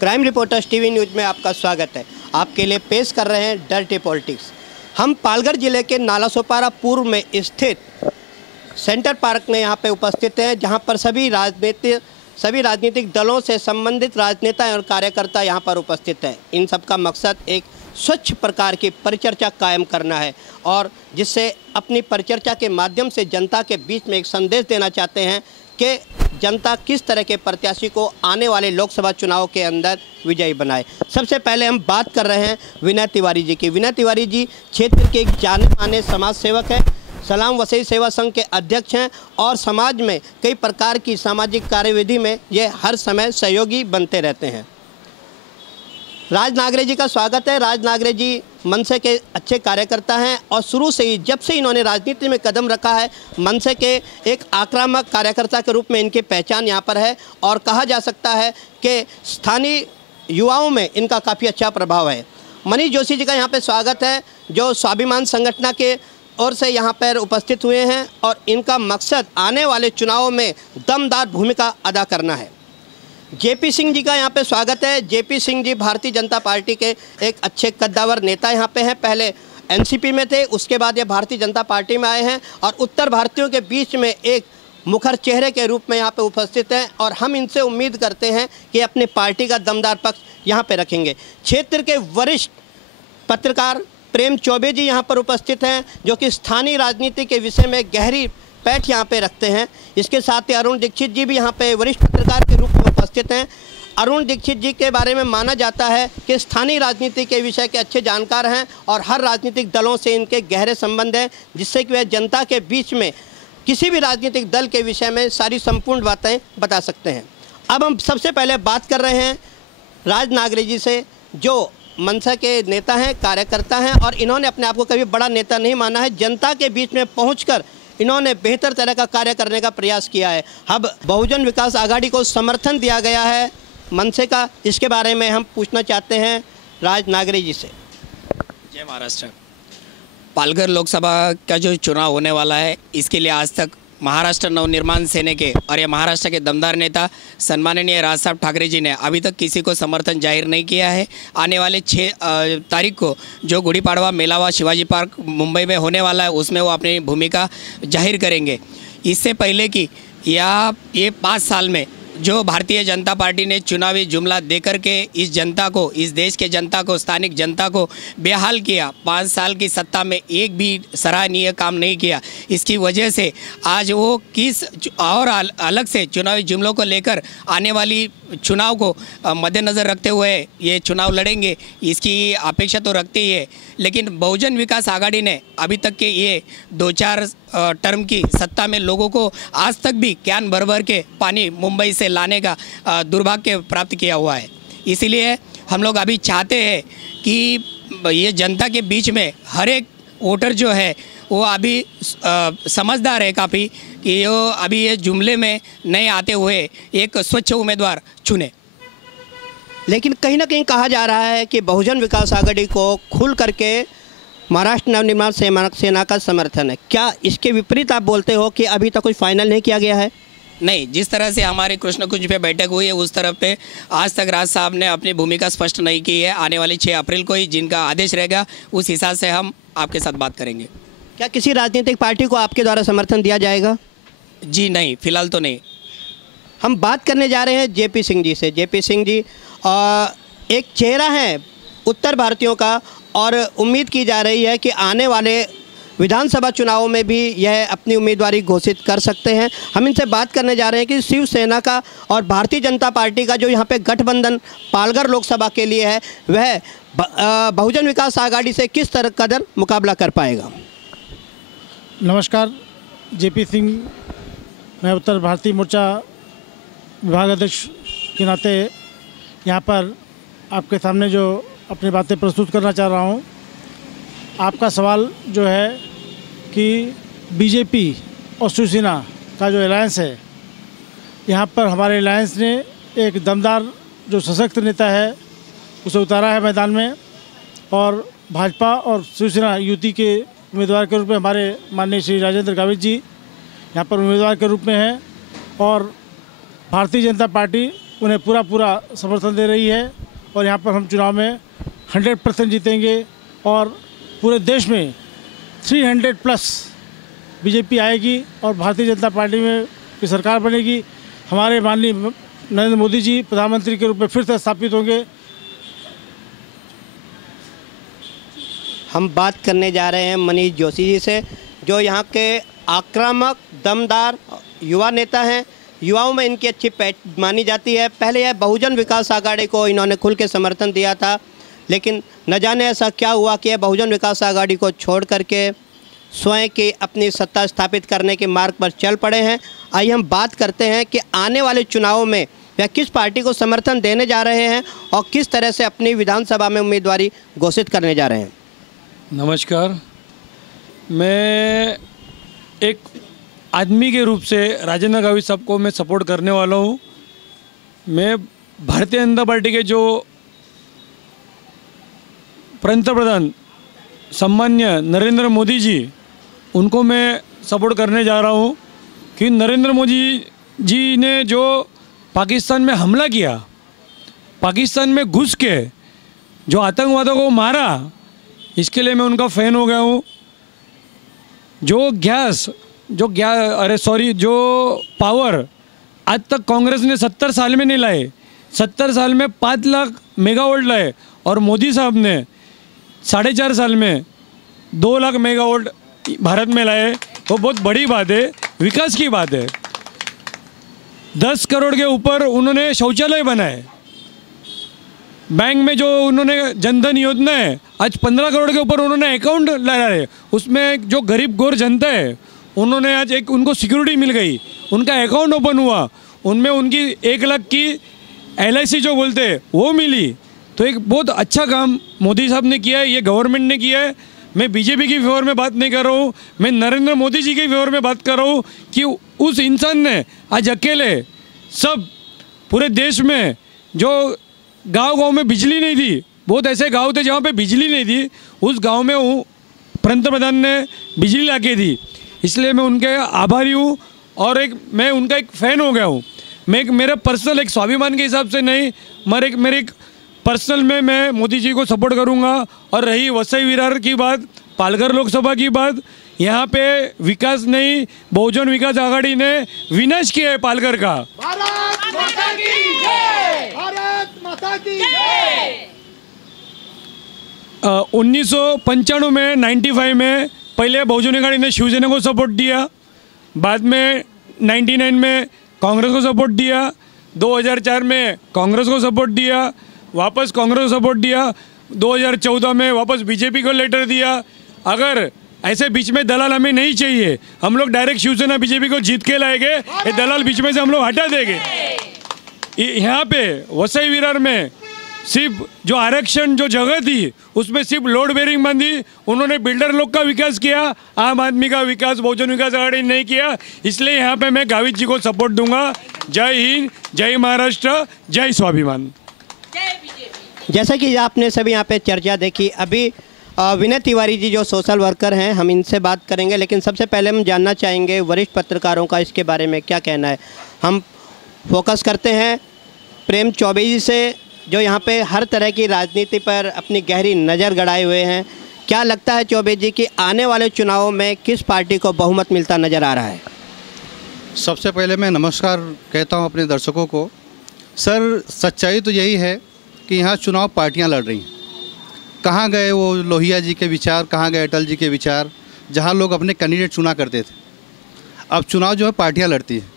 Crime reporters TV news में आपका स्वागत है। आपके लिए पेश कर रहे हैं डर्टी पॉलिटिक्स। हम पालघर जिले के नालासोपारा पूर्व में स्थित सेंटर पार्क में यहाँ पे उपस्थित हैं, जहाँ पर सभी राजनीतिक दलों से संबंधित राजनेता और कार्यकर्ता यहाँ पर उपस्थित हैं। इन सब का मकसद एक स्वच्छ प्रकार की परिचर्चा कायम करना है और जिससे अपनी परिचर्चा के माध्यम से जनता के बीच में एक संदेश देना चाहते हैं कि जनता किस तरह के प्रत्याशी को आने वाले लोकसभा चुनाव के अंदर विजयी बनाए। सबसे पहले हम बात कर रहे हैं विनय तिवारी जी की। विनय तिवारी जी क्षेत्र के एक जाने माने समाज सेवक हैं, सलाम वसई सेवा संघ के अध्यक्ष हैं और समाज में कई प्रकार की सामाजिक कार्यविधि में ये हर समय सहयोगी बनते रहते हैं। राज नागरे जी का स्वागत है। राज नागरे जी मनसे के अच्छे कार्यकर्ता हैं और शुरू से ही जब से इन्होंने राजनीति में कदम रखा है, मनसे के एक आक्रामक कार्यकर्ता के रूप में इनकी पहचान यहाँ पर है और कहा जा सकता है कि स्थानीय युवाओं में इनका काफ़ी अच्छा प्रभाव है। मनीष जोशी जी का यहाँ पे स्वागत है, जो स्वाभिमान संगठन के ओर से यहाँ पर उपस्थित हुए हैं और इनका मकसद आने वाले चुनावों में दमदार भूमिका अदा करना है। जेपी सिंह जी का यहाँ पे स्वागत है। जेपी सिंह जी भारतीय जनता पार्टी के एक अच्छे कद्दावर नेता यहाँ पे हैं। पहले एनसीपी में थे, उसके बाद ये भारतीय जनता पार्टी में आए हैं और उत्तर भारतीयों के बीच में एक मुखर चेहरे के रूप में यहाँ पे उपस्थित हैं और हम इनसे उम्मीद करते हैं कि अपने पार्टी का दमदार पक्ष यहाँ पे रखेंगे। क्षेत्र के वरिष्ठ पत्रकार प्रेम चौबे जी यहाँ पर उपस्थित हैं, जो कि स्थानीय राजनीति के विषय में गहरी पैठ यहाँ पे रखते हैं। इसके साथ ही अरुण दीक्षित जी भी यहाँ पे वरिष्ठ पत्रकार के रूप में उपस्थित हैं। अरुण दीक्षित जी के बारे में माना जाता है कि स्थानीय राजनीति के विषय के अच्छे जानकार हैं और हर राजनीतिक दलों से इनके गहरे संबंध हैं, जिससे कि वह जनता के बीच में किसी भी राजनीतिक दल के विषय में सारी संपूर्ण बातें बता सकते हैं। अब हम सबसे पहले बात कर रहे हैं राज नागरे जी से, जो मनसा के नेता हैं, कार्यकर्ता हैं और इन्होंने अपने आप को कभी बड़ा नेता नहीं माना है। जनता के बीच में पहुंचकर इन्होंने बेहतर तरह का कार्य करने का प्रयास किया है। अब बहुजन विकास आघाड़ी को समर्थन दिया गया है मनसे का, इसके बारे में हम पूछना चाहते हैं राज नागरे जी से। जय महाराष्ट्र। पालघर लोकसभा का जो चुनाव होने वाला है, इसके लिए आज तक महाराष्ट्र नवनिर्माण सेना के और ये महाराष्ट्र के दमदार नेता सम्माननीय राज साहब ठाकरे जी ने अभी तक किसी को समर्थन जाहिर नहीं किया है। आने वाले 6 तारीख को जो गुड़ी पाड़वा मेलावा शिवाजी पार्क मुंबई में होने वाला है, उसमें वो अपनी भूमिका जाहिर करेंगे। इससे पहले कि ये 5 साल में जो भारतीय जनता पार्टी ने चुनावी जुमला देकर के इस जनता को, इस देश के जनता को, स्थानिक जनता को बेहाल किया, 5 साल की सत्ता में एक भी सराहनीय काम नहीं किया। इसकी वजह से आज वो किस और अलग से चुनावी जुमलों को लेकर आने वाली चुनाव को मद्देनज़र रखते हुए ये चुनाव लड़ेंगे, इसकी अपेक्षा तो रखते ही है। लेकिन बहुजन विकास आघाड़ी ने अभी तक के ये 2-4 टर्म की सत्ता में लोगों को आज तक भी कैन भर भर के पानी मुंबई से लाने का दुर्भाग्य प्राप्त किया हुआ है। इसीलिए हम लोग अभी चाहते हैं कि ये जनता के बीच में हर एक वोटर जो है वो अभी समझदार है काफ़ी, कि वो अभी ये जुमले में नहीं आते हुए एक स्वच्छ उम्मीदवार चुने। लेकिन कहीं ना कहीं कहा जा रहा है कि बहुजन विकास आघाड़ी को खुल करके महाराष्ट्र नवनिर्माण सेना का समर्थन है। क्या इसके विपरीत आप बोलते हो कि अभी तक कोई फाइनल नहीं किया गया है? नहीं, जिस तरह से हमारे कृष्णकुंज पे बैठक हुई है, उस तरफ पे आज तक राज साहब ने अपनी भूमिका स्पष्ट नहीं की है। आने वाली 6 अप्रैल को ही जिनका आदेश रहेगा, उस हिसाब से हम आपके साथ बात करेंगे। क्या किसी राजनीतिक पार्टी को आपके द्वारा समर्थन दिया जाएगा? जी नहीं, फिलहाल तो नहीं। हम बात करने जा रहे हैं जेपी सिंह जी से। जेपी सिंह जी एक चेहरा है उत्तर भारतीयों का और उम्मीद की जा रही है कि आने वाले विधानसभा चुनावों में भी यह अपनी उम्मीदवारी घोषित कर सकते हैं। हम इनसे बात करने जा रहे हैं कि शिवसेना का और भारतीय जनता पार्टी का जो यहाँ पे गठबंधन पालघर लोकसभा के लिए है, वह बहुजन विकास आघाड़ी से किस तरह कदर मुकाबला कर पाएगा। नमस्कार, जेपी सिंह, मैं उत्तर भारतीय मोर्चा विभाग अध्यक्ष के नाते यहाँ पर आपके सामने जो अपनी बातें प्रस्तुत करना चाह रहा हूँ। आपका सवाल जो है कि बीजेपी और शिवसेना का जो अलायंस है, यहाँ पर हमारे अलायंस ने एक दमदार जो सशक्त नेता है उसे उतारा है मैदान में और भाजपा और शिवसेना युति के उम्मीदवार के रूप में हमारे माननीय श्री राजेंद्र गावित जी यहाँ पर उम्मीदवार के रूप में हैं और भारतीय जनता पार्टी उन्हें पूरा समर्थन दे रही है और यहाँ पर हम चुनाव में 100% जीतेंगे और पूरे देश में 300+ बीजेपी आएगी और भारतीय जनता पार्टी में की सरकार बनेगी। हमारे माननीय नरेंद्र मोदी जी प्रधानमंत्री के रूप में फिर से स्थापित होंगे। हम बात करने जा रहे हैं मनीष जोशी जी से, जो यहाँ के आक्रामक दमदार युवा नेता हैं। युवाओं में इनकी अच्छी पैठ मानी जाती है। पहले यह बहुजन विकास आघाड़ी को इन्होंने खुल के समर्थन दिया था, लेकिन न जाने ऐसा क्या हुआ कि यह बहुजन विकास आघाड़ी को छोड़ करके स्वयं की अपनी सत्ता स्थापित करने के मार्ग पर चल पड़े हैं। आइए हम बात करते हैं कि आने वाले चुनावों में वह किस पार्टी को समर्थन देने जा रहे हैं और किस तरह से अपनी विधानसभा में उम्मीदवारी घोषित करने जा रहे हैं। नमस्कार, मैं एक आदमी के रूप से राजेंद्र गावित साहब को मैं सपोर्ट करने वाला हूँ। मैं भारतीय जनता पार्टी के जो पंतप्रधान सम्मान्य नरेंद्र मोदी जी, उनको मैं सपोर्ट करने जा रहा हूँ कि नरेंद्र मोदी जी ने जो पाकिस्तान में हमला किया, पाकिस्तान में घुस के जो आतंकवादियों को मारा, इसके लिए मैं उनका फ़ैन हो गया हूँ। जो पावर आज तक कांग्रेस ने 70 साल में नहीं लाए, 70 साल में 5 लाख मेगावाट लाए और मोदी साहब ने 4.5 साल में 2 लाख मेगावाट भारत में लाए। वो बहुत बड़ी बात है, विकास की बात है। 10 करोड़ के ऊपर उन्होंने शौचालय बनाए। बैंक में जो उन्होंने जनधन योजना है, आज 15 करोड़ के ऊपर उन्होंने अकाउंट लगाए। उसमें जो गरीब गोर जनता है, उन्होंने आज एक उनको सिक्योरिटी मिल गई, उनका अकाउंट ओपन हुआ, उनमें उनकी 1 लाख की LIC जो बोलते हैं वो मिली। तो एक बहुत अच्छा काम मोदी साहब ने किया है, ये गवर्नमेंट ने किया है। मैं बीजेपी की फेवर में बात नहीं कर रहा हूँ, मैं नरेंद्र मोदी जी के फेवर में बात कर रहा हूँ कि उस इंसान ने आज अकेले सब पूरे देश में जो गांव में बिजली नहीं थी, बहुत ऐसे गांव थे जहाँ पे बिजली नहीं थी, उस गांव में पंतप्रधान ने बिजली ला के दी। इसलिए मैं उनके आभारी हूँ और मैं उनका एक फ़ैन हो गया हूँ। मेरे पर्सनल एक स्वाभिमान के हिसाब से नहीं, मेरे पर्सनल में मैं मोदी जी को सपोर्ट करूँगा। और रही वसई विरार की बात, पालघर लोकसभा की बात, यहाँ पे विकास नहीं, बहुजन विकास आघाड़ी ने विनाश किया है पालघर का। भारत माता की जय, भारत माता की जय। 1995 में 95 में पहले बहुजन आघाड़ी ने शिवसेना को सपोर्ट दिया, बाद में 99 में कांग्रेस को सपोर्ट दिया, 2004 में कांग्रेस को सपोर्ट दिया, वापस कांग्रेस को सपोर्ट दिया, 2014 में वापस बीजेपी को लेटर दिया। अगर ऐसे बीच में दलाल हमें नहीं चाहिए, हम लोग डायरेक्ट शिवसेना बीजेपी को जीत के लाएंगे, ये दलाल बीच में से हम लोग हटा देंगे। यहाँ पे वसई विरार में सिर्फ जो आरक्षण जो जगह थी उसमें सिर्फ लोड बेरिंग बांधी, उन्होंने बिल्डर लोग का विकास किया, आम आदमी का विकास बहुजन विकास आघाड़ी नहीं किया। इसलिए यहाँ पे मैं गावित जी को सपोर्ट दूंगा। जय हिंद, जय महाराष्ट्र, जय स्वाभिमान। जैसा कि आपने सभी यहाँ पे चर्चा देखी, अभी विनय तिवारी जी जो सोशल वर्कर हैं, हम इनसे बात करेंगे, लेकिन सबसे पहले हम जानना चाहेंगे वरिष्ठ पत्रकारों का इसके बारे में क्या कहना है। हम फोकस करते हैं प्रेम चौबे जी से, जो यहाँ पे हर तरह की राजनीति पर अपनी गहरी नज़र गड़ाए हुए हैं। क्या लगता है चौबे जी कि आने वाले चुनावों में किस पार्टी को बहुमत मिलता नज़र आ रहा है? सबसे पहले मैं नमस्कार कहता हूँ अपने दर्शकों को। सर, सच्चाई तो यही है कि यहाँ चुनाव पार्टियाँ लड़ रही हैं। कहाँ गए वो लोहिया जी के विचार, कहाँ गए अटल जी के विचार, जहाँ लोग अपने कैंडिडेट चुना करते थे। अब चुनाव जो है पार्टियाँ लड़ती हैं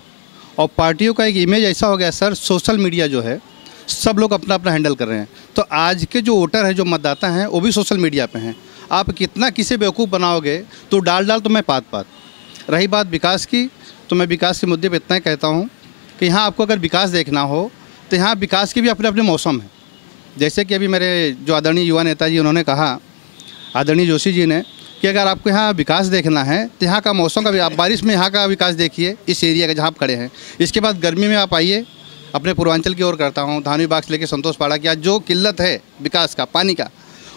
और पार्टियों का एक इमेज ऐसा हो गया सर, सोशल मीडिया जो है सब लोग अपना अपना हैंडल कर रहे हैं। तो आज के जो वोटर हैं, जो मतदाता हैं, वो भी सोशल मीडिया पे हैं। आप कितना किसे बेवकूफ़ बनाओगे तो डाल तो मैं पात। रही बात विकास की, तो मैं विकास के मुद्दे पर इतना ही कहता हूँ कि यहाँ आपको अगर विकास देखना हो तो यहाँ विकास के भी अपने अपने मौसम हैं। जैसे कि अभी मेरे जो आदरणीय युवा नेता जी उन्होंने कहा, आदरणीय जोशी जी ने, कि अगर आपको यहाँ विकास देखना है तो यहाँ का मौसम का भी, आप बारिश में यहाँ का विकास देखिए, इस एरिया का जहाँ आप खड़े हैं। इसके बाद गर्मी में आप आइए, अपने पूर्वांचल की ओर करता हूँ, धानवी बाग से लेकर संतोष पाड़ा की आज जो किल्लत है विकास का, पानी का,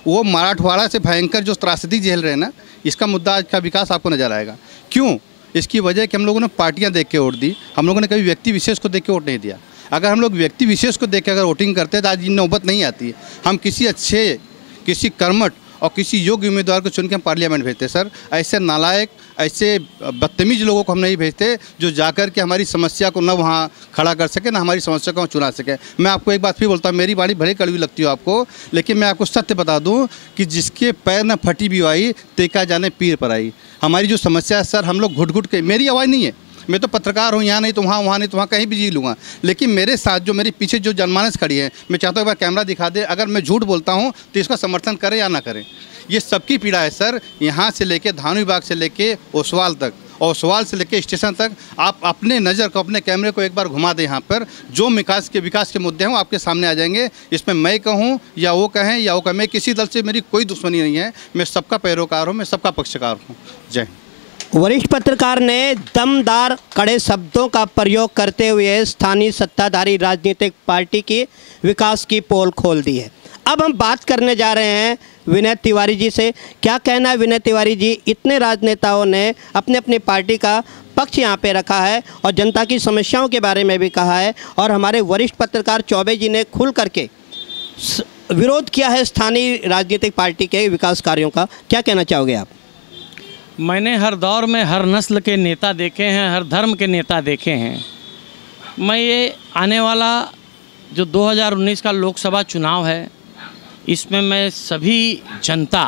वो मराठवाड़ा से भयंकर जो त्रासदी झेल रहे हैं ना, इसका मुद्दा आज का विकास आपको नज़र आएगा। क्यों? इसकी वजह है कि हम लोगों ने पार्टियाँ देख के वोट दी, हम लोगों ने कभी व्यक्ति विशेष को देख के वोट नहीं दिया। अगर हम लोग व्यक्ति विशेष को देख के अगर वोटिंग करते हैं तो आज ये नौबत नहीं आती है। हम किसी अच्छे, किसी कर्मठ और किसी योग्य उम्मीदवार को चुन के हम पार्लियामेंट भेजते। सर ऐसे नालायक, ऐसे बदतमीज लोगों को हम नहीं भेजते जो जाकर के हमारी समस्या को न वहाँ खड़ा कर सके, ना हमारी समस्या को चुना सके। मैं आपको एक बात फिर बोलता हूँ, मेरी बाणी भले कड़वी लगती हो आपको, लेकिन मैं आपको सत्य बता दूँ कि जिसके पैर न फटी भी आई तेका जाने पीर पर आई। हमारी जो समस्या है सर, हम लोग घुट घुट के, मेरी आवाज़ नहीं है, मैं तो पत्रकार हूँ, यहाँ नहीं तो वहाँ, वहाँ नहीं तो वहाँ, कहीं भी जी लूँगा, लेकिन मेरे साथ जो मेरे पीछे जो जनमानस खड़ी है, मैं चाहता हूँ एक बार कैमरा दिखा दे, अगर मैं झूठ बोलता हूँ तो इसका समर्थन करें या ना करें। ये सबकी पीड़ा है सर, यहाँ से लेके धानु विभाग से लेके ओसवाल तक, ओसवाल से लेके स्टेशन तक। आप अपने नज़र को, अपने कैमरे को एक बार घुमा दें, यहाँ पर जो विकास के मुद्दे हों आपके सामने आ जाएंगे। इसमें मैं कहूँ या वो कहें या वो कहें, मैं किसी दल से मेरी कोई दुश्मनी नहीं है, मैं सबका पैरोकार हूँ, मैं सबका पक्षकार हूँ। जय हिंद। वरिष्ठ पत्रकार ने दमदार कड़े शब्दों का प्रयोग करते हुए स्थानीय सत्ताधारी राजनीतिक पार्टी की विकास की पोल खोल दी है। अब हम बात करने जा रहे हैं विनय तिवारी जी से। क्या कहना है विनय तिवारी जी, इतने राजनेताओं ने अपने अपनी पार्टी का पक्ष यहाँ पे रखा है और जनता की समस्याओं के बारे में भी कहा है, और हमारे वरिष्ठ पत्रकार चौबे जी ने खुल करके विरोध किया है स्थानीय राजनीतिक पार्टी के विकास कार्यों का। क्या कहना चाहोगे आप? मैंने हर दौर में हर नस्ल के नेता देखे हैं, हर धर्म के नेता देखे हैं। मैं ये आने वाला जो 2019 का लोकसभा चुनाव है, इसमें मैं सभी जनता,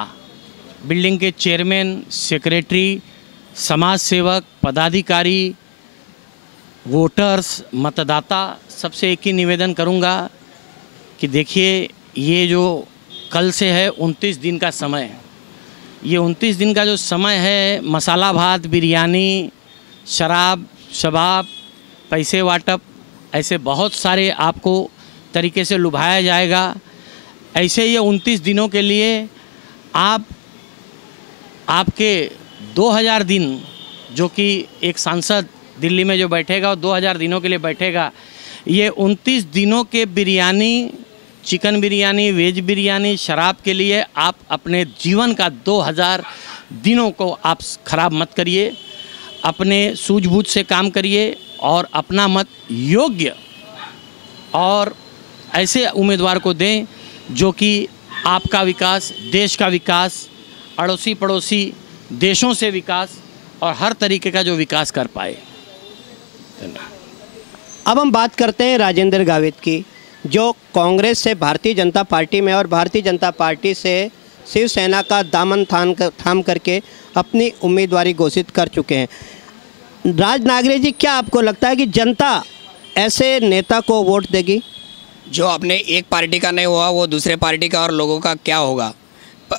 बिल्डिंग के चेयरमैन, सेक्रेटरी, समाज सेवक, पदाधिकारी, वोटर्स, मतदाता, सबसे एक ही निवेदन करूंगा कि देखिए, ये जो कल से है 29 दिन का समय, ये 29 दिन का जो समय है, मसाला भात, बिरयानी, शराब, शबाब, पैसे वाटप, ऐसे बहुत सारे आपको तरीके से लुभाया जाएगा। ऐसे ये 29 दिनों के लिए आपके 2000 दिन, जो कि एक सांसद दिल्ली में जो बैठेगा वो 2000 दिनों के लिए बैठेगा, ये 29 दिनों के बिरयानी, चिकन बिरयानी, वेज बिरयानी, शराब के लिए आप अपने जीवन का 2000 दिनों को आप खराब मत करिए। अपने सूझबूझ से काम करिए और अपना मत योग्य और ऐसे उम्मीदवार को दें जो कि आपका विकास, देश का विकास, अड़ोसी पड़ोसी देशों से विकास और हर तरीके का जो विकास कर पाए। अब हम बात करते हैं राजेंद्र गावित की, जो कांग्रेस से भारतीय जनता पार्टी में और भारतीय जनता पार्टी से शिवसेना का दामन थाम करके अपनी उम्मीदवारी घोषित कर चुके हैं। राज नागरे जी, क्या आपको लगता है कि जनता ऐसे नेता को वोट देगी? जो अपने एक पार्टी का नहीं हुआ वो दूसरे पार्टी का और लोगों का क्या होगा?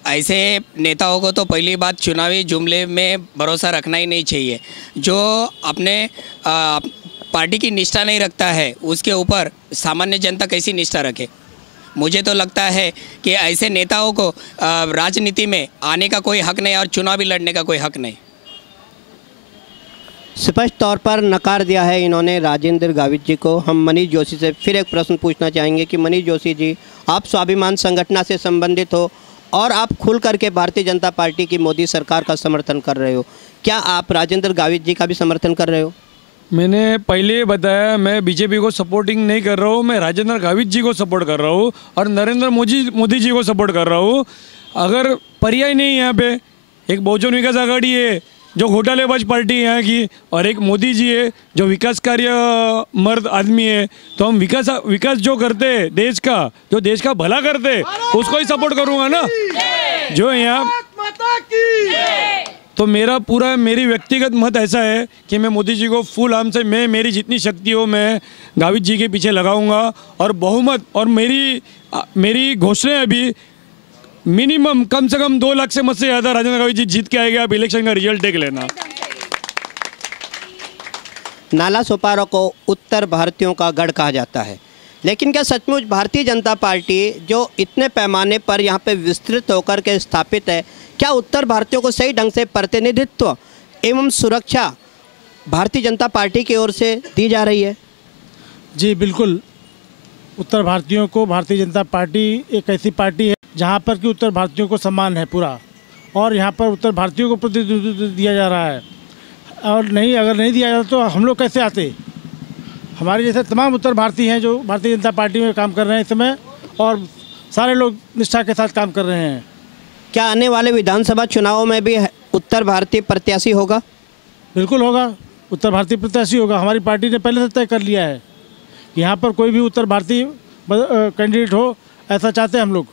ऐसे नेताओं को तो पहली बात चुनावी जुमले में भरोसा रखना ही नहीं चाहिए। जो अपने पार्टी की निष्ठा नहीं रखता है उसके ऊपर सामान्य जनता कैसी निष्ठा रखे? मुझे तो लगता है कि ऐसे नेताओं को राजनीति में आने का कोई हक नहीं और चुनाव भी लड़ने का कोई हक नहीं। स्पष्ट तौर पर नकार दिया है इन्होंने राजेंद्र गावित जी को। हम मनीष जोशी से फिर एक प्रश्न पूछना चाहेंगे कि मनीष जोशी जी, आप स्वाभिमान संगठन से संबंधित हो और आप खुल करके भारतीय जनता पार्टी की मोदी सरकार का समर्थन कर रहे हो, क्या आप राजेंद्र गावित जी का भी समर्थन कर रहे हो? मैंने पहले बताया, मैं बीजेपी को सपोर्टिंग नहीं कर रहा हूँ, मैं राजेंद्र गावित जी को सपोर्ट कर रहा हूँ और नरेंद्र मोदी जी को सपोर्ट कर रहा हूँ। अगर पर्याय नहीं यहाँ पे, एक बहुजन विकास आघाड़ी है जो घोटालेबाज पार्टी है यहाँ की, और एक मोदी जी है जो विकास कार्य मर्द आदमी है, तो हम विकास जो करते देश का, जो देश का भला करते, उसको ही सपोर्ट करूँगा ना। जो यहाँ तो मेरी व्यक्तिगत मत ऐसा है कि मैं मोदी जी को फुल आर्म से, मैं मेरी जितनी शक्ति हो मैं गावित जी के पीछे लगाऊंगा और बहुमत, और मेरी घोषणा अभी मिनिमम कम से कम 2 लाख से मत से ज़्यादा राजेंद्र गावित जी जीत के आएंगे। आप इलेक्शन का रिजल्ट देख लेना। नाला सोपारा को उत्तर भारतीयों का गढ़ कहा जाता है, लेकिन क्या सचमुच भारतीय जनता पार्टी जो इतने पैमाने पर यहाँ पे विस्तृत होकर के स्थापित है, क्या उत्तर भारतीयों को सही ढंग से प्रतिनिधित्व एवं सुरक्षा भारतीय जनता पार्टी की ओर से दी जा रही है? जी बिल्कुल, उत्तर भारतीयों को भारतीय जनता पार्टी एक ऐसी पार्टी है जहाँ पर कि उत्तर भारतीयों को सम्मान है पूरा, और यहाँ पर उत्तर भारतीयों को प्रतिनिधित्व दिया जा रहा है। और नहीं, अगर नहीं दिया जाता तो हम लोग कैसे आते? हमारे जैसे तमाम उत्तर भारतीय हैं जो भारतीय जनता पार्टी में काम कर रहे हैं इस समय, और सारे लोग निष्ठा के साथ काम कर रहे हैं। क्या आने वाले विधानसभा चुनावों में भी उत्तर भारतीय प्रत्याशी होगा? बिल्कुल होगा, उत्तर भारतीय प्रत्याशी होगा। हमारी पार्टी ने पहले से तय कर लिया है कि यहाँ पर कोई भी उत्तर भारतीय कैंडिडेट हो, ऐसा चाहते हैं हम लोग।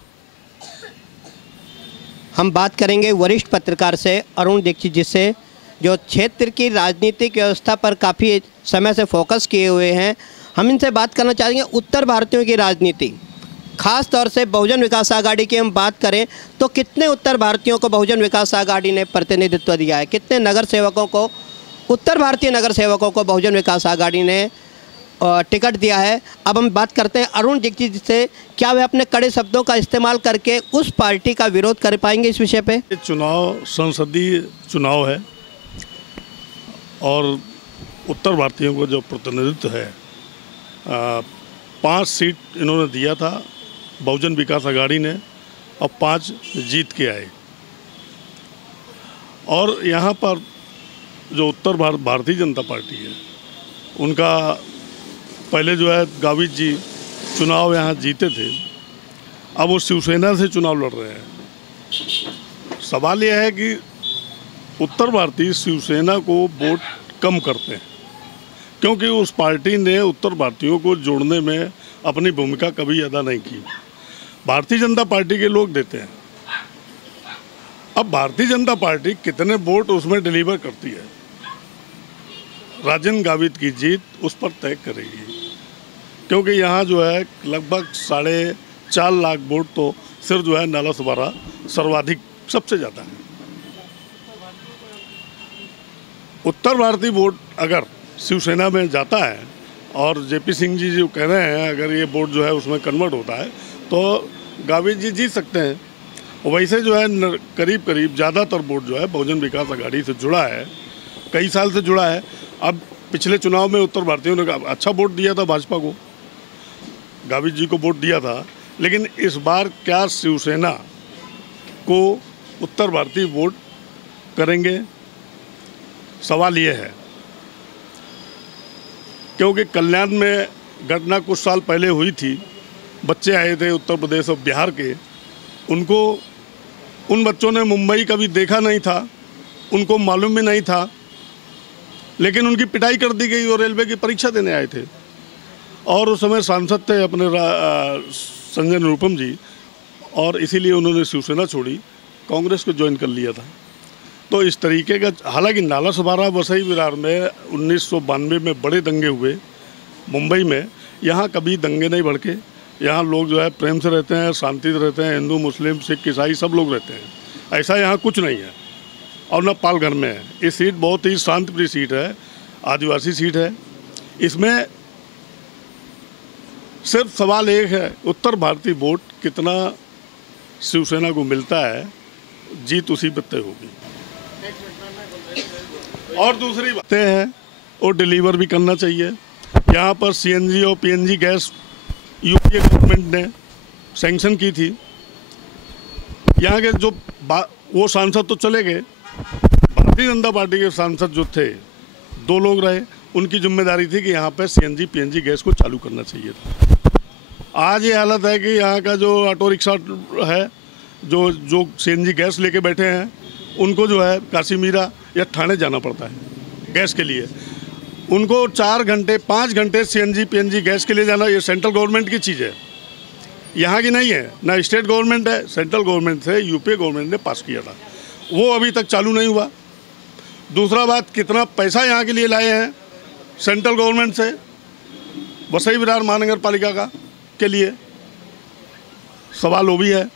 हम बात करेंगे वरिष्ठ पत्रकार से अरुण दीक्षित जी से, जो क्षेत्र की राजनीतिक व्यवस्था पर काफ़ी समय से फोकस किए हुए हैं। हम इनसे बात करना चाहेंगे उत्तर भारतीयों की राजनीति, खास तौर से बहुजन विकास आघाड़ी की हम बात करें तो कितने उत्तर भारतीयों को बहुजन विकास आघाड़ी ने प्रतिनिधित्व दिया है, कितने नगर सेवकों को, उत्तर भारतीय नगर सेवकों को बहुजन विकास आघाड़ी ने टिकट दिया है। अब हम बात करते हैं अरुण दीक्षित जी से, क्या वे अपने कड़े शब्दों का इस्तेमाल करके उस पार्टी का विरोध कर पाएंगे इस विषय पे? चुनाव संसदीय चुनाव है और उत्तर भारतीयों को जो प्रतिनिधित्व है 5 सीट इन्होंने दिया था बहुजन विकास आघाड़ी ने, और 5 जीत के आए। और यहाँ पर जो उत्तर भारतीय जनता पार्टी है उनका पहले जो है गावित जी चुनाव यहाँ जीते थे, अब वो शिवसेना से चुनाव लड़ रहे हैं। सवाल यह है कि उत्तर भारतीय शिवसेना को वोट कम करते हैं क्योंकि उस पार्टी ने उत्तर भारतीयों को जोड़ने में अपनी भूमिका कभी अदा नहीं की। भारतीय जनता पार्टी के लोग देते हैं। अब भारतीय जनता पार्टी कितने वोट उसमें डिलीवर करती है, राजन गावित की जीत उस पर तय करेगी, क्योंकि यहाँ जो है लगभग 4.5 लाख वोट तो सिर्फ जो है नालासोपारा सर्वाधिक सबसे ज़्यादा है। उत्तर भारतीय वोट अगर शिवसेना में जाता है और जेपी सिंह जी जो कह रहे हैं अगर ये वोट जो है उसमें कन्वर्ट होता है तो गावित जी जीत सकते हैं। वैसे जो है करीब करीब ज़्यादातर वोट जो है बहुजन विकास आघाड़ी से जुड़ा है, कई साल से जुड़ा है। अब पिछले चुनाव में उत्तर भारतीयों ने अच्छा वोट दिया था भाजपा को, गावित जी को वोट दिया था, लेकिन इस बार क्या शिवसेना को उत्तर भारतीय वोट करेंगे, सवाल ये है। क्योंकि कल्याण में घटना कुछ साल पहले हुई थी, बच्चे आए थे उत्तर प्रदेश और बिहार के, उन बच्चों ने मुंबई कभी देखा नहीं था, उनको मालूम भी नहीं था, लेकिन उनकी पिटाई कर दी गई और रेलवे की परीक्षा देने आए थे। और उस समय सांसद थे अपने संजय निरुपम जी, और इसीलिए उन्होंने शिवसेना छोड़ी, कांग्रेस को ज्वाइन कर लिया था। तो इस तरीके का, हालांकि नालासोपारा वसई विरार में 1992 में बड़े दंगे हुए मुंबई में, यहाँ कभी दंगे नहीं भड़के। यहाँ लोग जो है प्रेम से रहते हैं, शांति से रहते हैं, हिंदू मुस्लिम सिख ईसाई सब लोग रहते हैं। ऐसा यहाँ कुछ नहीं है। और न पालघर में है। ये सीट बहुत ही शांतिप्रिय सीट है, आदिवासी सीट है। इसमें सिर्फ सवाल एक है, उत्तर भारतीय वोट कितना शिवसेना को मिलता है, जीत उसी पर तय होगी। और दूसरी बातें हैं वो डिलीवर भी करना चाहिए। यहाँ पर सीएनजी और पीएनजी गैस यूपीए गवर्नमेंट ने सैंक्शन की थी। यहाँ के जो वो सांसद तो चले गए, भारतीय जनता पार्टी के सांसद जो थे 2 लोग रहे, उनकी जिम्मेदारी थी कि यहाँ पे सीएनजी पीएनजी गैस को चालू करना चाहिए था। आज ये हालत है कि यहाँ का जो ऑटो रिक्शा है, जो सीएनजी गैस लेके बैठे हैं, उनको जो है काशी मीरा या ठाणे जाना पड़ता है गैस के लिए। उनको 4 घंटे 5 घंटे सीएनजी पीएनजी गैस के लिए जाना, ये सेंट्रल गवर्नमेंट की चीज़ है, यहाँ की नहीं है। ना स्टेट गवर्नमेंट है, सेंट्रल गवर्नमेंट से यूपीए गवर्नमेंट ने पास किया था, वो अभी तक चालू नहीं हुआ। दूसरा बात, कितना पैसा यहाँ के लिए लाए हैं सेंट्रल गवर्नमेंट से वसई विरार महानगर पालिका का के लिए, सवाल वो भी है।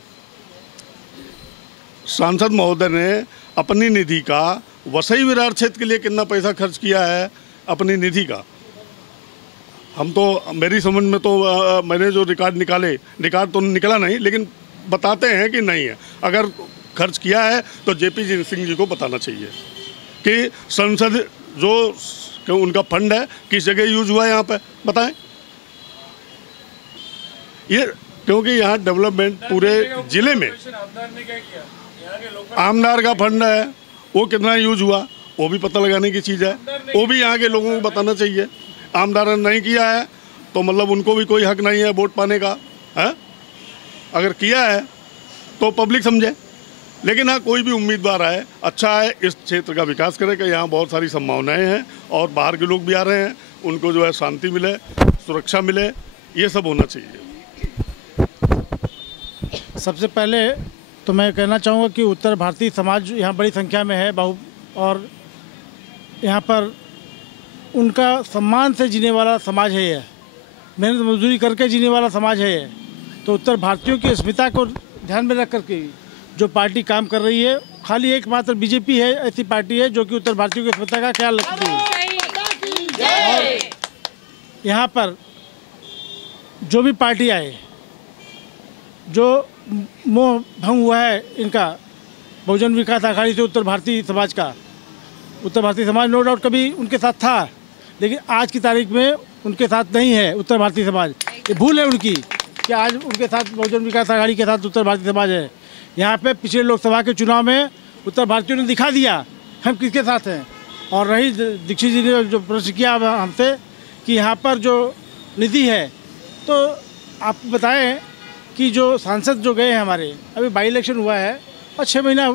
सांसद महोदय ने अपनी निधि का वसई विरार क्षेत्र के लिए कितना पैसा खर्च किया है अपनी निधि का, हम तो, मेरी समझ में तो मैंने जो रिकॉर्ड तो निकला नहीं, लेकिन बताते हैं कि नहीं है। अगर खर्च किया है तो जेपी सिंह जी को बताना चाहिए कि संसद जो उनका फंड है किस जगह यूज हुआ है, यहाँ पे बताएं। ये क्योंकि यहाँ डेवलपमेंट पूरे जिले में, आमदार का फंड है वो कितना यूज हुआ वो भी पता लगाने की चीज़ है, वो भी यहाँ के लोगों को बताना चाहिए। आमदार ने नहीं किया है तो मतलब उनको भी कोई हक नहीं है वोट पाने का है। अगर किया है तो पब्लिक समझे। लेकिन हाँ, कोई भी उम्मीदवार आए अच्छा है, इस क्षेत्र का विकास करेगा। यहाँ बहुत सारी संभावनाएं हैं और बाहर के लोग भी आ रहे हैं, उनको जो है शांति मिले, सुरक्षा मिले, ये सब होना चाहिए। सबसे पहले तो मैं कहना चाहूँगा कि उत्तर भारतीय समाज यहाँ बड़ी संख्या में है और यहाँ पर उनका सम्मान से जीने वाला समाज है ये, मेहनत मजदूरी करके जीने वाला समाज है ये। तो उत्तर भारतीयों की अस्मिता को ध्यान में रख करके जो पार्टी काम कर रही है, खाली एकमात्र बीजेपी है ऐसी पार्टी है जो कि उत्तर भारतीयों की अस्मिता का ख्याल रखती है। और यहाँ पर जो भी पार्टी आए, जो मोह भंग हुआ है इनका बहुजन विकास आघाड़ी से उत्तर भारतीय समाज का, उत्तर भारतीय समाज नो डाउट कभी उनके साथ था, लेकिन आज की तारीख में उनके साथ नहीं है उत्तर भारतीय समाज। ये भूल है उनकी कि आज उनके साथ बहुजन विकास आघाड़ी के साथ उत्तर भारतीय समाज है। यहाँ पे पिछले लोकसभा के चुनाव में उत्तर भारतीयों ने दिखा दिया हम किसके साथ हैं। और रही दीक्षित जी ने जो प्रश्न किया हमसे कि यहाँ पर जो निधि है, तो आप बताएं कि जो सांसद जो गए हैं हमारे, अभी बाई इलेक्शन हुआ है और 6 महीना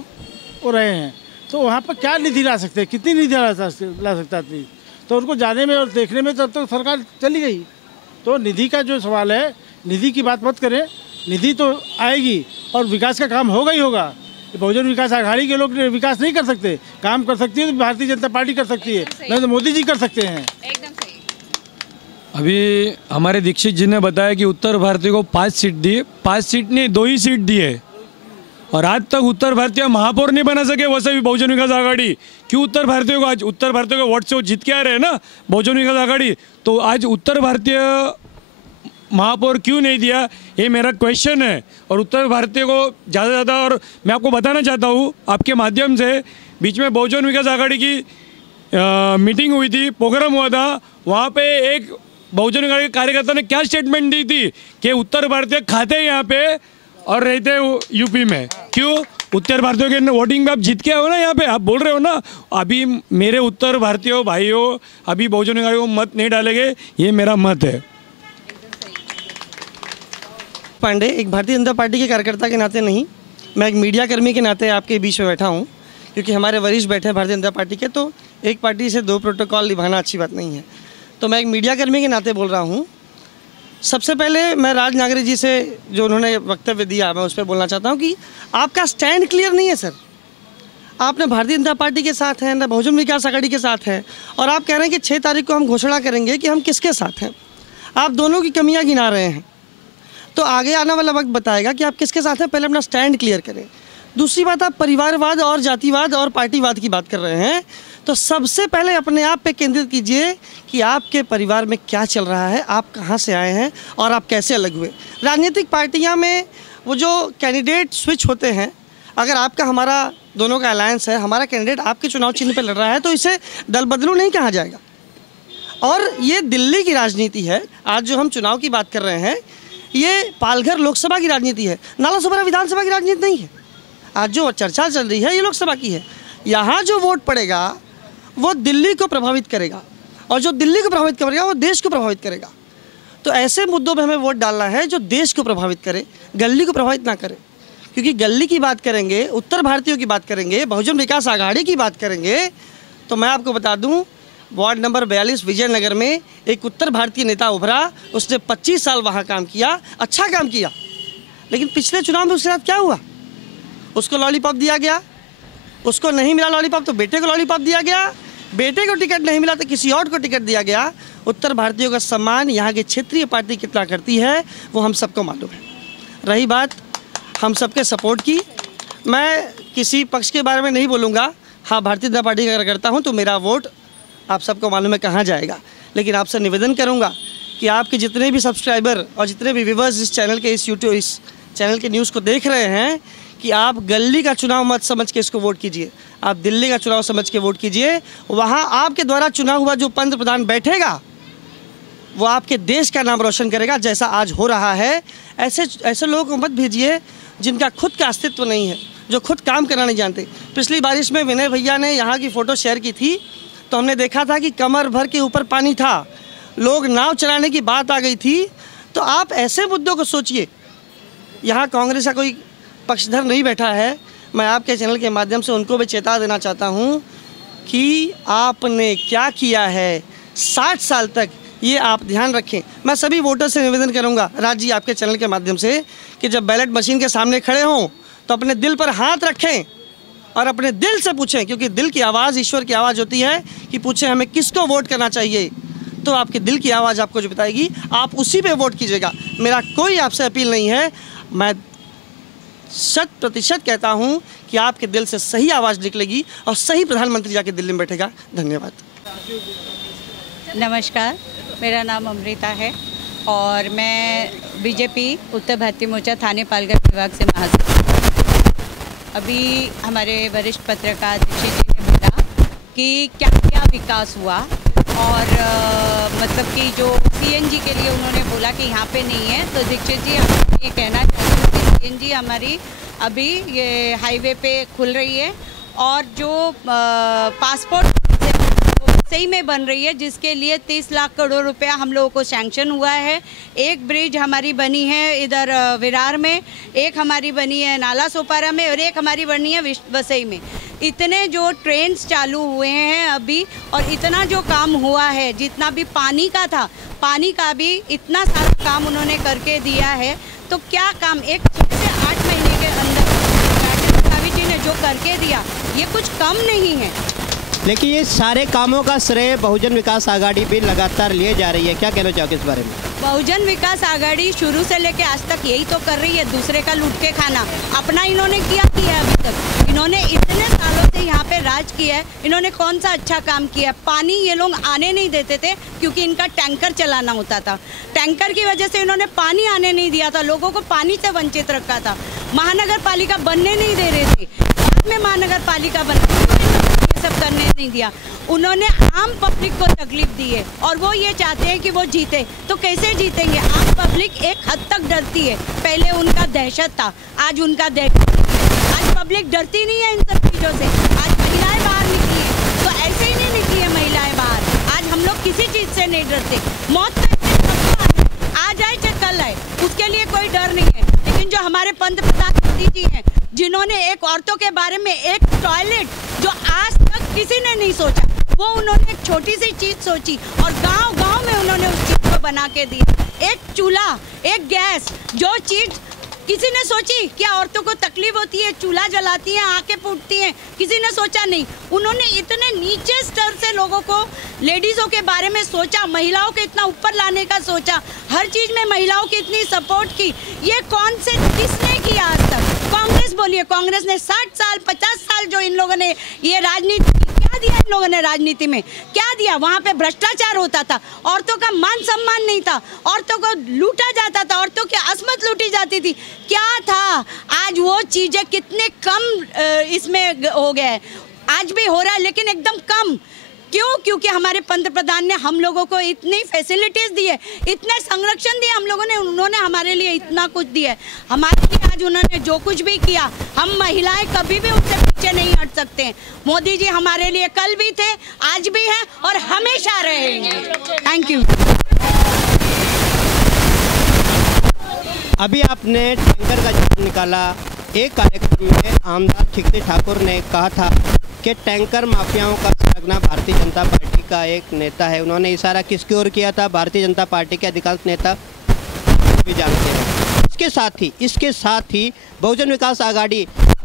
हो रहे हैं, तो वहाँ पर क्या निधि ला सकते हैं, कितनी निधि ला सकता आदमी? तो उनको जाने में और देखने में तब तक सरकार चली गई। तो निधि का जो सवाल है, निधि की बात मत करें, निधि तो आएगी और विकास का काम होगा ही होगा। बहुजन विकास आघाड़ी के लोग विकास नहीं कर सकते, काम कर सकती है तो भारतीय जनता पार्टी कर सकती है, नहीं तो मोदी जी कर सकते हैं। अभी हमारे दीक्षित जी ने बताया कि उत्तर भारतीय को 5 सीट दी, 5 सीट नहीं 2 ही सीट दी है। और आज तक उत्तर भारतीय महापौर नहीं बना सके वैसे भी बहुजन विकास आघाड़ी। क्यों उत्तर भारतीय को आज उत्तर भारतीय को वोट से वो जीत के आ रहे हैं ना बहुजन विकास आघाड़ी, तो आज उत्तर भारतीय महापौर क्यों नहीं दिया, ये मेरा क्वेश्चन है। और उत्तर भारतीय को ज़्यादा से ज़्यादा, और मैं आपको बताना चाहता हूँ आपके माध्यम से, बीच में बहुजन विकास आघाड़ी की मीटिंग हुई थी, प्रोग्राम हुआ था, वहाँ पे एक बहुजन विकास के कार्यकर्ता ने क्या स्टेटमेंट दी थी कि उत्तर भारतीय खाते हैं यहाँ पे और रहते हैं यूपी में। क्यों? उत्तर भारतीयों के वोटिंग में आप जीत के हो ना, यहाँ पे आप बोल रहे हो ना। अभी मेरे उत्तर भारतीयों भाइयों अभी बहुजन विकास को मत नहीं डालेंगे, ये मेरा मत है। पांडे, एक भारतीय जनता पार्टी के कार्यकर्ता के नाते नहीं, मैं एक मीडिया कर्मी के नाते आपके बीच में बैठा हूँ, क्योंकि हमारे वरिष्ठ बैठे हैं भारतीय जनता पार्टी के, तो एक पार्टी से 2 प्रोटोकॉल निभाना अच्छी बात नहीं है। तो मैं एक मीडिया कर्मी के नाते बोल रहा हूँ। सबसे पहले मैं राज नागरी जी से जो उन्होंने वक्तव्य दिया, मैं उस पर बोलना चाहता हूँ कि आपका स्टैंड क्लियर नहीं है सर। आप न भारतीय जनता पार्टी के साथ हैं, न बहुजन विकास आघाड़ी के साथ हैं, और आप कह रहे हैं कि 6 तारीख को हम घोषणा करेंगे कि हम किसके साथ हैं। आप दोनों की कमियाँ गिना रहे हैं, तो आगे आने वाला वक्त बताएगा कि आप किसके साथ हैं। पहले अपना स्टैंड क्लियर करें। दूसरी बात, आप परिवारवाद और जातिवाद और पार्टीवाद की बात कर रहे हैं, तो सबसे पहले अपने आप पे केंद्रित कीजिए कि आपके परिवार में क्या चल रहा है, आप कहाँ से आए हैं और आप कैसे अलग हुए। राजनीतिक पार्टियाँ में वो जो कैंडिडेट स्विच होते हैं, अगर आपका हमारा दोनों का अलायंस है, हमारा कैंडिडेट आपके चुनाव चिन्ह पर लड़ रहा है, तो इसे दल बदलू नहीं कहा जाएगा। और ये दिल्ली की राजनीति है। आज जो हम चुनाव की बात कर रहे हैं, ये पालघर लोकसभा की राजनीति है, नालासोपारा विधानसभा की राजनीति नहीं है। आज जो चर्चा चल रही है ये लोकसभा की है। यहाँ जो वोट पड़ेगा वो दिल्ली को प्रभावित करेगा, और जो दिल्ली को प्रभावित करेगा वो देश को प्रभावित करेगा। तो ऐसे मुद्दों पे हमें वोट डालना है जो देश को प्रभावित करे, गली को प्रभावित ना करे। क्योंकि गली की बात करेंगे, उत्तर भारतीयों की बात करेंगे, बहुजन विकास आघाड़ी की बात करेंगे, तो मैं आपको बता दूँ, वार्ड नंबर 42 विजयनगर में एक उत्तर भारतीय नेता उभरा। उसने 25 साल वहाँ काम किया, अच्छा काम किया, लेकिन पिछले चुनाव में उसके साथ क्या हुआ? उसको लॉलीपॉप दिया गया, उसको नहीं मिला लॉलीपॉप तो बेटे को लॉलीपॉप दिया गया, बेटे को टिकट नहीं मिला तो किसी और को टिकट दिया गया। उत्तर भारतीयों का सम्मान यहाँ की क्षेत्रीय पार्टी कितना करती है वो हम सबको मालूम है। रही बात हम सबके सपोर्ट की, मैं किसी पक्ष के बारे में नहीं बोलूँगा। हाँ, भारतीय जनता पार्टी का कार्यकर्ता हूँ, तो मेरा वोट आप सबको मालूम है कहाँ जाएगा। लेकिन आपसे निवेदन करूँगा कि आपके जितने भी सब्सक्राइबर और जितने भी व्यूवर्स इस चैनल के इस चैनल के न्यूज़ को देख रहे हैं, कि आप गली का चुनाव मत समझ के इसको वोट कीजिए, आप दिल्ली का चुनाव समझ के वोट कीजिए। वहाँ आपके द्वारा चुना हुआ जो पंत प्रधान बैठेगा वो आपके देश का नाम रोशन करेगा, जैसा आज हो रहा है। ऐसे लोगों को मत भेजिए जिनका खुद का अस्तित्व नहीं है, जो खुद काम करना नहीं जानते। पिछली बारिश में विनय भैया ने यहाँ की फ़ोटो शेयर की थी, तो हमने देखा था कि कमर भर के ऊपर पानी था, लोग नाव चलाने की बात आ गई थी, तो आप ऐसे मुद्दों को सोचिए। यहाँ कांग्रेस का कोई पक्षधर नहीं बैठा है। मैं आपके चैनल के माध्यम से उनको भी चेता देना चाहता हूँ कि आपने क्या किया है 60 साल तक, ये आप ध्यान रखें। मैं सभी वोटर से निवेदन करूंगा राज जी आपके चैनल के माध्यम से कि जब बैलेट मशीन के सामने खड़े हों तो अपने दिल पर हाथ रखें और अपने दिल से पूछें, क्योंकि दिल की आवाज़ ईश्वर की आवाज़ होती है कि पूछें हमें किसको वोट करना चाहिए, तो आपके दिल की आवाज़ आपको जो बताएगी आप उसी पे वोट कीजिएगा। मेरा कोई आपसे अपील नहीं है, मैं 100% कहता हूँ कि आपके दिल से सही आवाज़ निकलेगी और सही प्रधानमंत्री जाके दिल्ली में बैठेगा। धन्यवाद। नमस्कार, मेरा नाम अमृता है और मैं बीजेपी उत्तर भारतीय मोर्चा थाने पालघर विभाग से महासचिव। अभी हमारे वरिष्ठ पत्रकार दीक्षित जी ने बोला कि क्या क्या विकास हुआ और मतलब कि जो सीएनजी के लिए उन्होंने बोला कि यहाँ पे नहीं है, तो दीक्षित जी हम ये कहना चाहते हैं कि सीएनजी हमारी अभी ये हाईवे पे खुल रही है और जो पासपोर्ट सही में बन रही है, जिसके लिए 30 लाख करोड़ रुपया हम लोगों को सैंक्शन हुआ है। एक ब्रिज हमारी बनी है इधर विरार में, एक हमारी बनी है नाला सोपारा में और एक हमारी बनी है वसई में। इतने जो ट्रेन्स चालू हुए हैं अभी और इतना जो काम हुआ है, जितना भी पानी का था, पानी का भी इतना सारा काम उन्होंने करके दिया है। तो क्या काम एक 6 से 8 महीने के अंदर राजेंद्र जी ने जो करके दिया, ये कुछ कम नहीं है। लेकिन ये सारे कामों का श्रेय बहुजन विकास आघाड़ी भी लगातार लिए जा रही है, क्या कहना चाहोगे इस बारे में? बहुजन विकास आघाड़ी शुरू से लेके आज तक यही तो कर रही है, दूसरे का लूट के खाना। अपना इन्होंने किया है अभी तक, इन्होंने इतने सालों से यहाँ पे राज किया है, इन्होंने कौन सा अच्छा काम किया है? पानी ये लोग आने नहीं देते थे क्योंकि इनका टैंकर चलाना होता था, टैंकर की वजह से इन्होंने पानी आने नहीं दिया था, लोगों को पानी से वंचित रखा था। महानगर पालिका बनने नहीं दे रहे थे, बाद में महानगर पालिका सब करने नहीं दिया। उन्होंने आम पब्लिक को तकलीफ दी है और वो ये चाहते हैं कि वो जीते, तो कैसे जीतेंगे? आम पब्लिक एक हद तक डरती है, पहले उनका दहशत था, आज उनका दहशत। आज पब्लिक डरती नहीं है इन सब चीज़ों से। आज महिलाएं बाहर निकली हैं, तो ऐसे ही नहीं निकली है महिलाएं बाहर। आज हम लोग किसी चीज़ से नहीं डरते, मौत आ जाए चाहे कल आए, उसके लिए कोई डर नहीं है। लेकिन जो हमारे पंतप्रधान मोदी जी हैं, जिन्होंने एक औरतों के बारे में एक टॉयलेट जो आज तक किसी ने नहीं सोचा, वो उन्होंने एक छोटी सी चीज़ सोची और गांव-गांव में उन्होंने उस चीज़ को बना के दिया। एक चूल्हा, एक गैस, जो चीज़ किसी ने सोची क्या औरतों को तकलीफ होती है, चूल्हा जलाती हैं, आंखें फूटती हैं, किसी ने सोचा नहीं। उन्होंने इतने नीचे स्तर से लोगों को, लेडीज़ों के बारे में सोचा, महिलाओं को इतना ऊपर लाने का सोचा, हर चीज़ में महिलाओं की इतनी सपोर्ट की। ये कौन से किसने किया आज तक? कांग्रेस बोलिए, कांग्रेस ने 60 साल 50 साल जो इन लोगों ने ये राजनीति क्या दिया, इन लोगों ने राजनीति में क्या दिया? वहाँ पे भ्रष्टाचार होता था, औरतों का मान सम्मान नहीं था, औरतों को लूटा जाता था, औरतों की अस्मत लूटी जाती थी। क्या था? आज वो चीज़ें कितने कम इसमें हो गए हैं, आज भी हो रहा है लेकिन एकदम कम। क्यों? क्योंकि हमारे पंतप्रधान ने हम लोगों को इतनी फैसिलिटीज़ दी है, इतने संरक्षण दिए हम लोगों ने, उन्होंने हमारे लिए इतना कुछ दिया है। हमारे लिए आज उन्होंने जो कुछ भी किया, हम महिलाएं कभी भी उनसे पीछे नहीं हट सकते हैं। मोदी जी हमारे लिए कल भी थे, आज भी हैं और हमेशा रहेंगे। Thank you. अभी आपने टैंकर का जिक्र निकाला। एक कार्यक्रम में आमदार ठिकरी ठाकुर ने कहा था कि टैंकर माफियाओं का सरगना भारतीय जनता पार्टी का एक नेता है। उन्होंने इशारा किसकी ओर किया था? भारतीय जनता पार्टी के अधिकांश नेता भी जानते हैं। इसके साथ ही बहुजन विकास आघाड़ी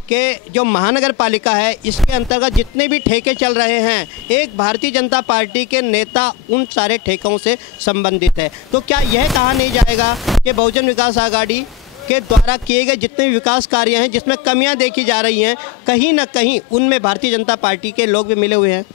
के जो महानगर पालिका है, इसके अंतर्गत जितने भी ठेके चल रहे हैं, एक भारतीय जनता पार्टी के नेता उन सारे ठेकों से संबंधित है। तो क्या यह कहा नहीं जाएगा कि बहुजन विकास आघाड़ी के द्वारा किए गए जितने भी विकास कार्य हैं, जिसमें कमियां देखी जा रही हैं, कहीं ना कहीं उनमें भारतीय जनता पार्टी के लोग भी मिले हुए हैं?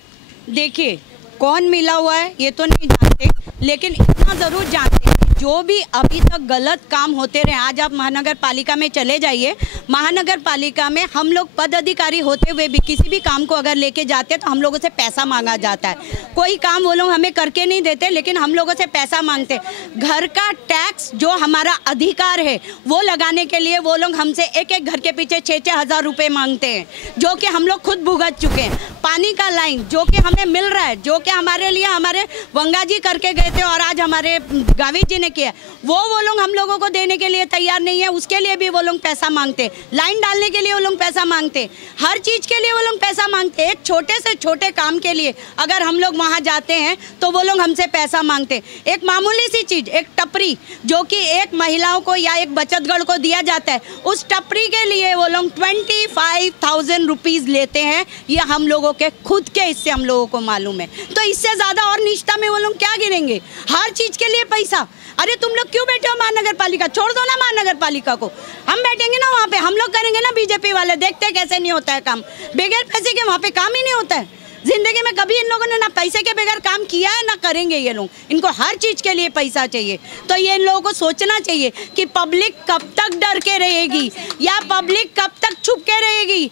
देखिए, कौन मिला हुआ है ये तो नहीं जानते, लेकिन इतना ज़रूर जानते हैं जो भी अभी तक गलत काम होते रहे, आज आप महानगर पालिका में चले जाइए, महानगर पालिका में हम लोग पद अधिकारी होते हुए भी किसी भी काम को अगर लेके जाते हैं तो हम लोगों से पैसा मांगा जाता है। कोई काम वो लोग हमें करके नहीं देते, लेकिन हम लोगों से पैसा मांगते। घर का टैक्स जो हमारा अधिकार है वो लगाने के लिए वो लोग हमसे एक एक घर के पीछे 6-6 हज़ार रुपये मांगते हैं, जो कि हम लोग खुद भुगत चुके हैं। पानी का लाइन जो कि हमें मिल रहा है, जो कि हमारे लिए हमारे वंगा जी करके गए थे और आज हमारे गावित जी ने किया, वो लोग हम लोगों को देने के लिए तैयार नहीं है। उसके लिए भी वो लोग पैसा मांगते, लाइन डालने के लिए वो लोग पैसा मांगते, हर चीज़ के लिए वो लोग पैसा मांगते। एक छोटे से छोटे काम के लिए अगर हम लोग वहाँ जाते हैं तो वो लोग हमसे पैसा मांगते। एक मामूली सी चीज़, एक टपरी जो कि एक महिलाओं को या एक बचतगढ़ को दिया जाता है, उस टपरी के लिए वो लोग 25,000 रुपीज़ लेते हैं। ये हम लोगों के खुद के हिस्से हम लोगों को मालूम है। तो इससे ज़्यादा और निष्ठा में वो लोग क्या गिरेंगे? हर चीज़ के लिए पैसा। अरे तुम लोग क्यों बैठे हो महानगर पालिका? छोड़ दो ना महानगर पालिका को, हम बैठेंगे ना वहाँ पे, हम लोग करेंगे ना। बीजेपी वाले देखते कैसे नहीं होता है काम, बगैर पैसे के वहाँ पे काम ही नहीं होता है। जिंदगी में कभी इन लोगों ने ना पैसे के बगैर काम किया है ना करेंगे ये लोग। इनको हर चीज़ के लिए पैसा चाहिए। तो ये इन लोगों को सोचना चाहिए कि पब्लिक कब तक डर के रहेगी या पब्लिक कब तक छुप के रहेगी।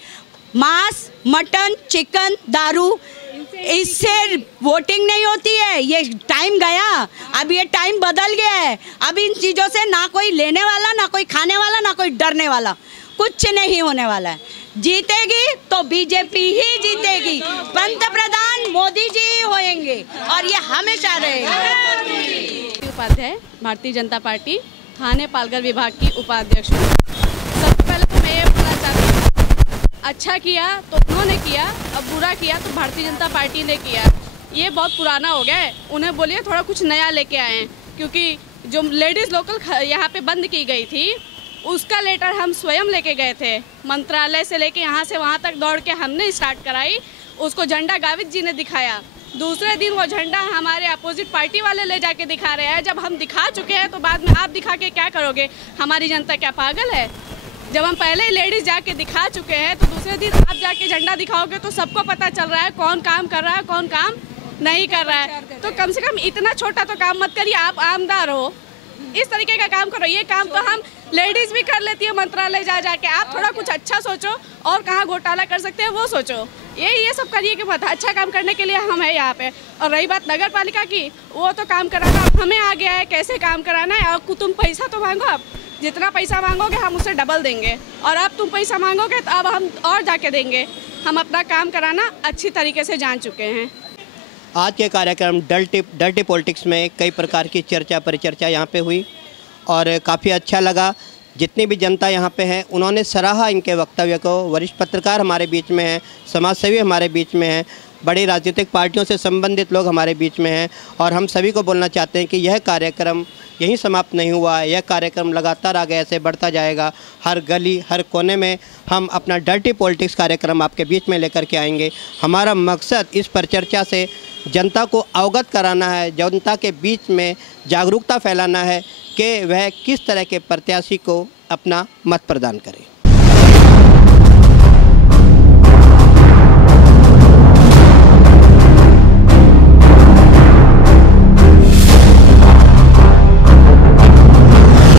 मांस, मटन, चिकन, दारू, इससे वोटिंग नहीं होती है। ये टाइम गया, अब ये टाइम बदल गया है। अब इन चीज़ों से ना कोई लेने वाला, ना कोई खाने वाला, ना कोई डरने वाला, कुछ नहीं होने वाला है। जीतेगी तो बीजेपी ही जीतेगी, पंतप्रधान मोदी जी ही होंगे और ये हमेशा रहेंगे। उपाध्याय, भारतीय जनता पार्टी थाने पालघर विभाग की उपाध्यक्ष हूँ। सबसे पहले तो मैं ये बोलना चाहती हूँ, अच्छा किया तो उन्होंने किया, अब बुरा किया तो भारतीय जनता पार्टी ने किया। ये बहुत पुराना हो गया है, उन्हें बोलिए थोड़ा कुछ नया लेके आए हैं। क्योंकि जो लेडीज़ लोकल यहाँ पे बंद की गई थी, उसका लेटर हम स्वयं लेके गए थे, मंत्रालय से लेके यहाँ से वहाँ तक दौड़ के हमने स्टार्ट कराई। उसको झंडा गावित जी ने दिखाया, दूसरे दिन वो झंडा हमारे अपोजिट पार्टी वाले ले जाके दिखा रहे हैं। जब हम दिखा चुके हैं तो बाद में आप दिखा के क्या करोगे? हमारी जनता क्या पागल है? जब हम पहले ही लेडीज़ जाके दिखा चुके हैं तो दूसरे दिन आप जाके झंडा दिखाओगे तो सबको पता चल रहा है कौन काम कर रहा है, कौन काम नहीं कर रहा है। तो कम से कम इतना छोटा तो काम मत करिए। आप आमदार हो, इस तरीके का काम करो। ये काम तो हम लेडीज़ भी कर लेती है मंत्रालय जा जाके। आप थोड़ा कुछ अच्छा सोचो और कहाँ घोटाला कर सकते हैं वो सोचो। ये सब करिए कि मत अच्छा काम करने के लिए हम है यहाँ पे। और रही बात नगर पालिका की, वो तो काम कराना हमें आ गया है, कैसे काम कराना है। और तुम पैसा तो मांगो, आप जितना पैसा मांगोगे हम उससे डबल देंगे, और अब तुम पैसा मांगोगे तो अब हम और जाके देंगे। हम अपना काम कराना अच्छी तरीके से जान चुके हैं। आज के कार्यक्रम डर्टी पॉलिटिक्स में कई प्रकार की चर्चा परिचर्चा यहाँ पे हुई और काफ़ी अच्छा लगा। जितनी भी जनता यहाँ पे है उन्होंने सराहा इनके वक्तव्य को। वरिष्ठ पत्रकार हमारे बीच में हैं, समाजसेवी हमारे बीच में हैं, बड़ी राजनीतिक पार्टियों से संबंधित लोग हमारे बीच में हैं। और हम सभी को बोलना चाहते हैं कि यह कार्यक्रम यहीं समाप्त नहीं हुआ है, यह कार्यक्रम लगातार आगे ऐसे बढ़ता जाएगा। हर गली हर कोने में हम अपना डर्टी पॉलिटिक्स कार्यक्रम आपके बीच में लेकर के आएंगे। हमारा मकसद इस परिचर्चा से जनता को अवगत कराना है, जनता के बीच में जागरूकता फैलाना है कि वह किस तरह के प्रत्याशी को अपना मत प्रदान करें।